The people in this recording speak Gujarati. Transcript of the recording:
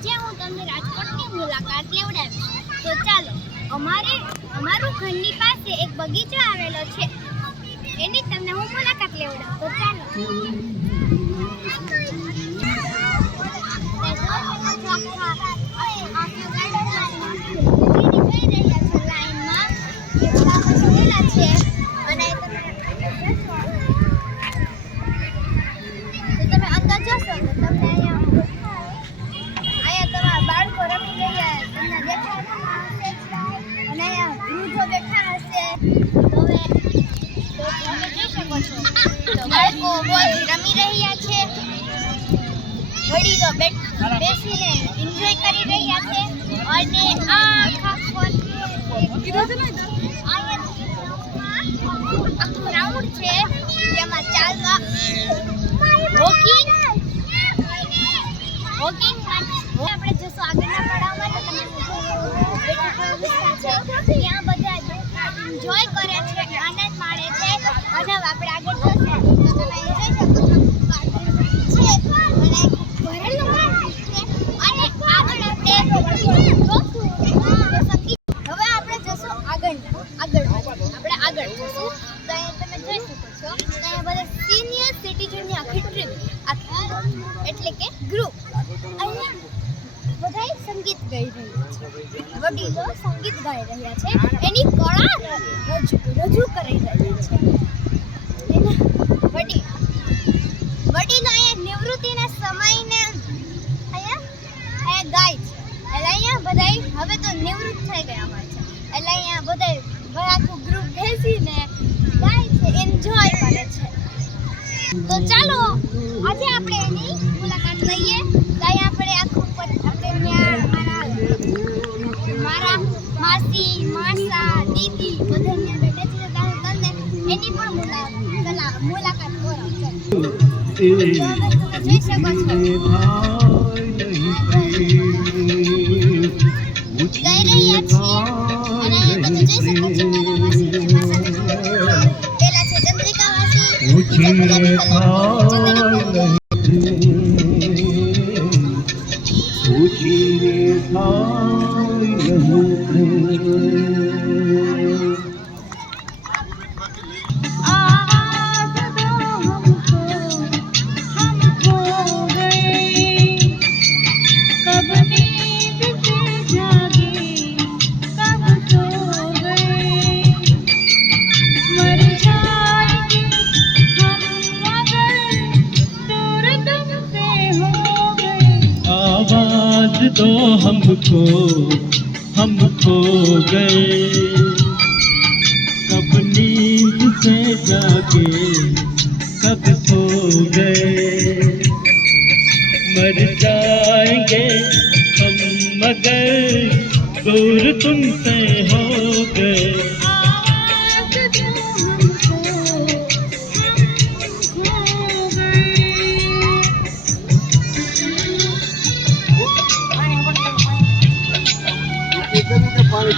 આજે હું તમને રાજકોટની મુલાકાત લેવડાવીશ. તો ચાલો, અમારું ઘરની પાસે એક બગીચો આવેલો છે, એની તમને હું મુલાકાત લેવડાવું. તો ચાલો. બાળકો બોલ રમી રહ્યા છે, વડીલો બેસીને એન્જોય કરી રહ્યા છે, અને આખું રાઉન્ડ છે જેમાં ચાલવા વોકિંગ આપણે જશું આગળના પડાવમાં. તો તમે ત્યાં બધા એન્જોય કરે છે, આનંદ માણે છે, અને આપણે આગળ જશું તો તમે જોઈ શકો છો. હવે આપણે જશું આગળ જશું. તો તમે જોઈ શકો છો ત્યાં બધા સિનિયર સિટીઝનની આખી ટ્રીપ એટલે કે ગ્રુપ અહીંયા બધા સંગીત ગાઈ રહ્યા છે. વડીલો સંગીત ગાઈ રહ્યા છે, એની કળા રજૂ કરી રહ્યા છે. વડીલો અહીંયા નિવૃત્તિના સમયને અહીંયા ગાય છે. એટલે અહીંયા બધા હવે તો નિવૃત્ત થઈ ગયા હોય છે, એટલે અહીંયા બધા આખું ગ્રુપ બેસીને ગાય છે, એન્જોય કરે છે. તો ચાલો આજે આપણે એની મુલાકાત લઈએ. તો અહીંયા આપણે મારા માસી માસા દીદી બધા ત્યાં બેઠા છે. તમને એની પણ મુલાકાત કરો. જોઈ શકો છો ગઈ રહ્યા છીએ, અને બધું જોઈ શકો છો. મારા માસી પેલા છે ચંદ્રિકા માસી, दो हमको हम खो गए, कब नींद से जागे कब सो गए, मर जाएंगे हम मगर दूर तुमसे हो गए. पानी